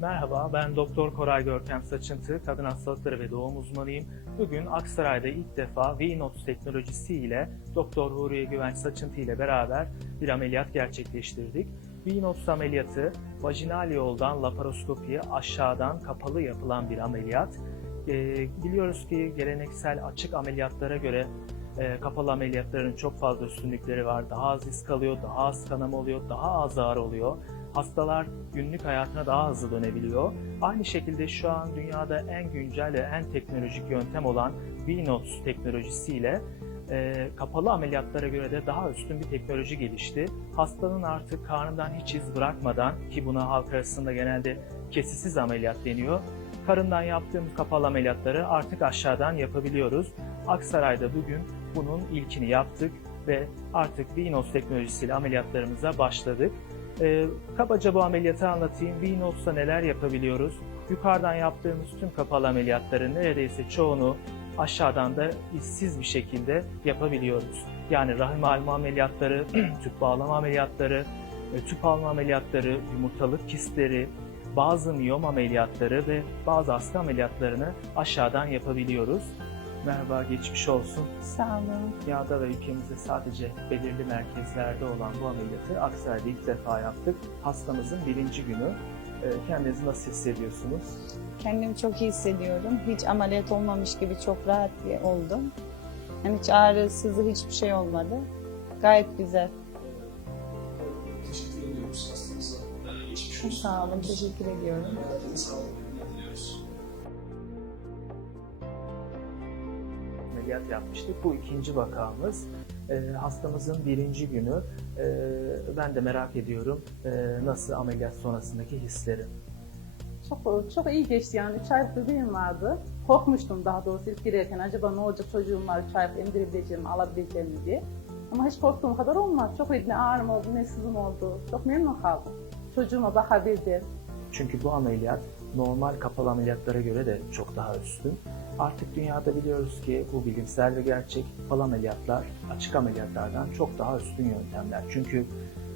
Merhaba, ben Doktor Koray Görkem Saçıntı, kadın hastalıkları ve doğum uzmanıyım. Bugün Aksaray'da ilk defa V-Notes teknolojisi ile Doktor Huriye Güvenç Saçıntı ile beraber bir ameliyat gerçekleştirdik. V-Notes ameliyatı vajinal yoldan laparoskopiye aşağıdan kapalı yapılan bir ameliyat. Ee, biliyoruz ki geleneksel açık ameliyatlara göre e, kapalı ameliyatların çok fazla üstünlükleri var. Daha az iz kalıyor, daha az kanama oluyor, daha az ağrı oluyor. Hastalar günlük hayatına daha hızlı dönebiliyor. Aynı şekilde şu an dünyada en güncel ve en teknolojik yöntem olan V-Notes teknolojisiyle e, kapalı ameliyatlara göre de daha üstün bir teknoloji gelişti. Hastanın artık karnından hiç iz bırakmadan ki buna halk arasında genelde kesisiz ameliyat deniyor. Karından yaptığımız kapalı ameliyatları artık aşağıdan yapabiliyoruz. Aksaray'da bugün bunun ilkini yaptık ve artık V-Notes teknolojisiyle ameliyatlarımıza başladık. Ee, kabaca bu ameliyatı anlatayım. V-Notes'ta neler yapabiliyoruz? Yukarıdan yaptığımız tüm kapalı ameliyatların neredeyse çoğunu aşağıdan da izsiz bir şekilde yapabiliyoruz. Yani rahim alma ameliyatları, tüp bağlama ameliyatları, e, tüp alma ameliyatları, yumurtalık kistleri, bazı miyom ameliyatları ve bazı hasta ameliyatlarını aşağıdan yapabiliyoruz. Merhaba, geçmiş olsun. Sağ olun. Dünyada ve ülkemizde sadece belirli merkezlerde olan bu ameliyatı Aksaray'da ilk defa yaptık. Hastamızın birinci günü. Ee, Kendinizi nasıl hissediyorsunuz? Kendimi çok iyi hissediyorum. Hiç ameliyat olmamış gibi çok rahat bir oldum. Yani hiç ağrı, sızı hiçbir şey olmadı. Gayet güzel. Teşekkür ediyoruz hastamıza. Geçmiş olsun. Sağ olun. Teşekkür ediyorum. Sağlıklı diliyoruz. Ameliyat yapmıştık. Bu ikinci vakamız. Ee, Hastamızın birinci günü. Ee, Ben de merak ediyorum ee, nasıl ameliyat sonrasındaki hisleri. Çok çok iyi geçti yani. 3 aylık bebeğim vardı. Korkmuştum daha doğrusu ilk girerken acaba ne olacak çocuğum var 3 aylık emdirebileceğim, alabileceğim diye. Ama hiç korktuğum kadar olmaz. Çok iyi ne ağrım oldu ne sızım oldu. Çok memnun kaldım. Çocuğuma bakabildim. Çünkü bu ameliyat normal kapalı ameliyatlara göre de çok daha üstün. Artık dünyada biliyoruz ki bu bilimsel ve gerçek kapalı ameliyatlar açık ameliyatlardan çok daha üstün yöntemler. Çünkü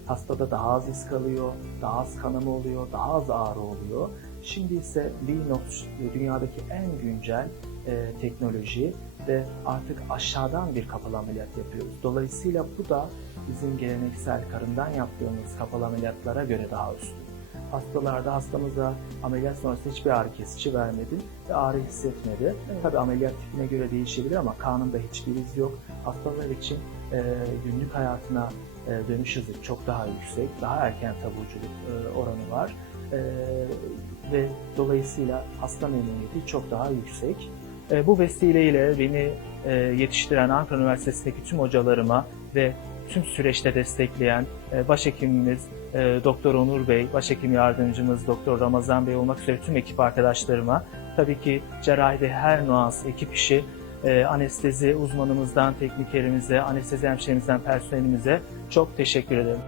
hastada daha az iz kalıyor, daha az kanama oluyor, daha az ağrı oluyor. Şimdi ise V-Nox dünyadaki en güncel e, teknoloji ve artık aşağıdan bir kapalı ameliyat yapıyoruz. Dolayısıyla bu da bizim geleneksel karından yaptığımız kapalı ameliyatlara göre daha üstün. Hastalarda hastamıza ameliyat sonrası hiçbir ağrı kesici vermedi ve ağrı hissetmedi. Evet. Tabii ameliyat tipine göre değişebilir ama kanında hiçbir iz yok. Hastalar için e, günlük hayatına e, dönüş hızı çok daha yüksek, daha erken taburculuk e, oranı var. E, ve dolayısıyla hasta memnuniyeti çok daha yüksek. E, bu vesileyle beni e, yetiştiren Ankara Üniversitesi'ndeki tüm hocalarıma ve tüm süreçte destekleyen e, başhekimimiz e, Doktor Onur Bey, başhekim yardımcımız Doktor Ramazan Bey olmak üzere tüm ekip arkadaşlarıma, tabii ki cerrahide her nuans ekip işi, e, anestezi uzmanımızdan teknikerimize, anestezi hemşiremizden personelimize çok teşekkür ederim.